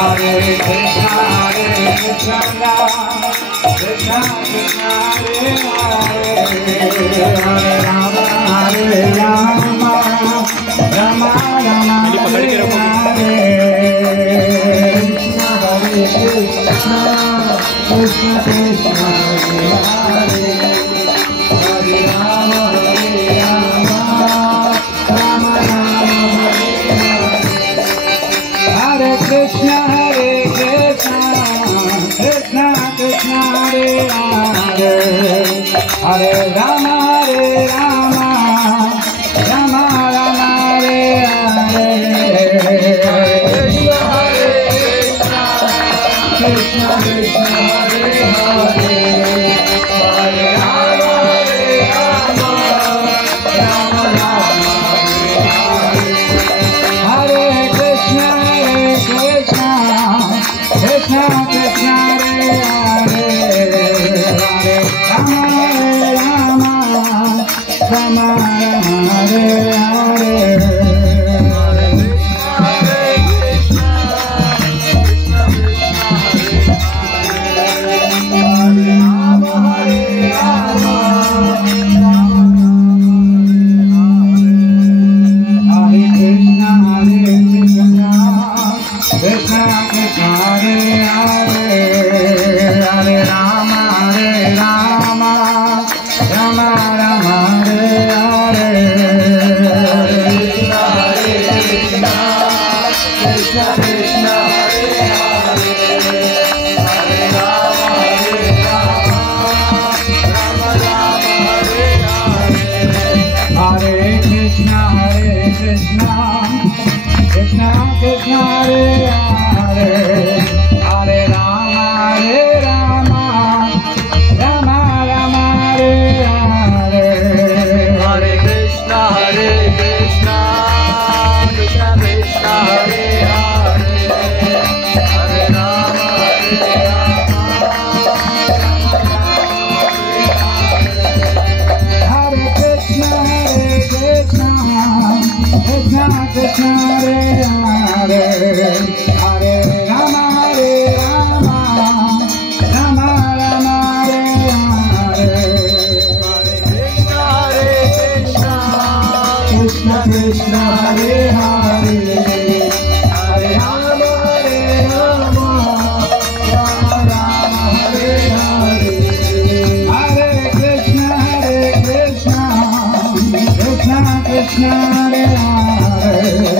Hare Krishna Krishna Krishna Hare Hare Hare Rama Rama Rama Hare Hare Krishna Krishna Krishna Hare Hare Hare Rama Rama Rama Hare Krishna Krishna Krishna Hare Hare Hare Rama Rama Rama Hare Hare Krishna Krishna Hare Hare Hare Rama Rama Rama Hare Krishna Krishna Krishna Hare Hare Hare Rama Rama Hare Hare Krishna Hare Hare Hare Rama Rama Rama Hare Hare Hare Krishna Krishna Krishna Hare Hare